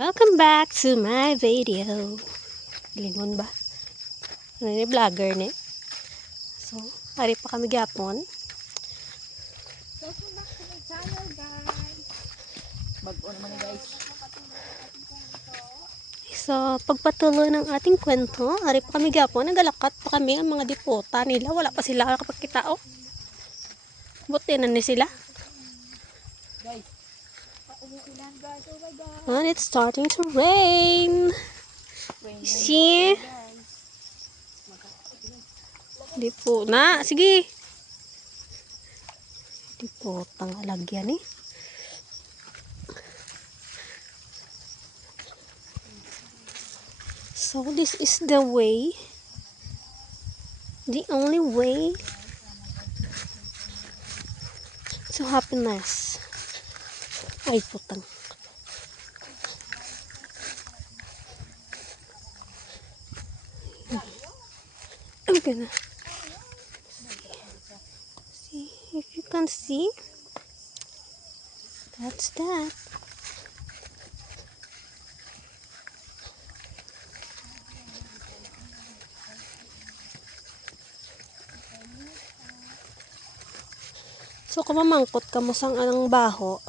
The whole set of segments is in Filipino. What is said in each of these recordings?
Welcome back to my video. Lingon ba? Ano ni vlogger ni? So, hari pa kami gapon. Welcome back to my channel, guys. Bago naman guys. So, pagpatuloy ng ating kwento, hari pa kami gapon. Nagalakat pa kami ang mga dipota nila. Wala pa sila kapagkita. Oh. Buti na ni sila. Guys. Umuulan guys. Oh my God. And it's starting to rain. See? Dipo na. Sige. Dipotang alagyan eh. So this is the way. The only way to happiness. Ay, putang. I'm gonna see if you can see. That's that. So, kamamangkot ka mo sang anong baho.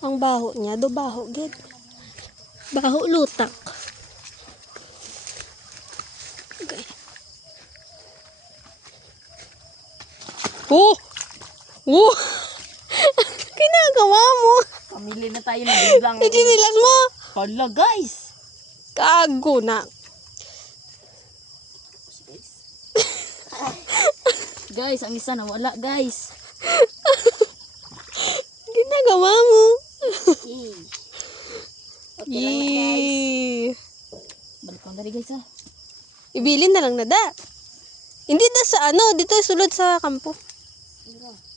Ang baho niya, do baho gid. Baho lutak. Okay. Oh! Oh! Ginagawa mo? Pamili na tayo ng biglang. Ijinilan mo? Hala guys. Kago na. Guys, ang isa nawala guys. Ginagawa mo? Okay lang na guys. Yee. Balik ko na rin guys ah. Ibilin na lang na da. Hindi da sa ano, dito sulod sa kampo.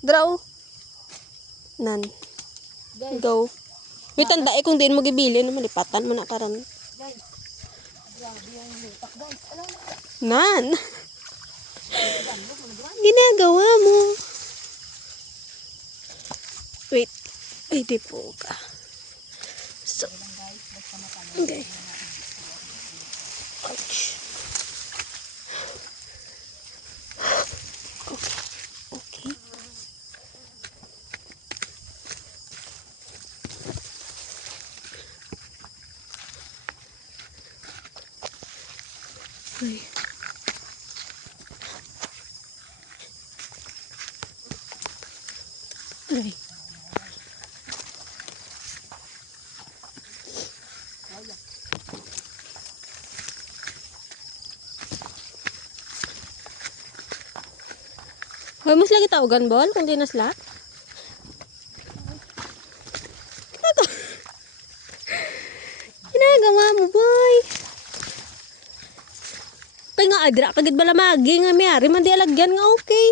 Draw. Nan. Guys. Go. Wait, tanda kung din mo gibilin, malipatan mo na karon. Guys. Grabe yung lutak guys. Alam mo. Nan. Ginagawa mo. Wait. Ay, di po ka. So, okay. Ouch. Okay. Okay. Ay. Ay. Hoy, mas lagi taugan bol kung di nasla. Ginagawa mo, boy. Kaya nga adra kagid bala magi nga mayari man di alagyan nga okay.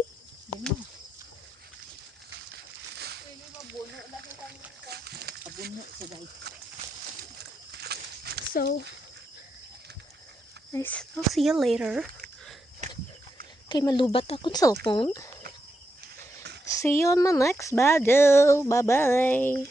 Abuno sa guys. So, I'll see you later. Kay malubat akong cellphone. See you on my next video. Bye-bye.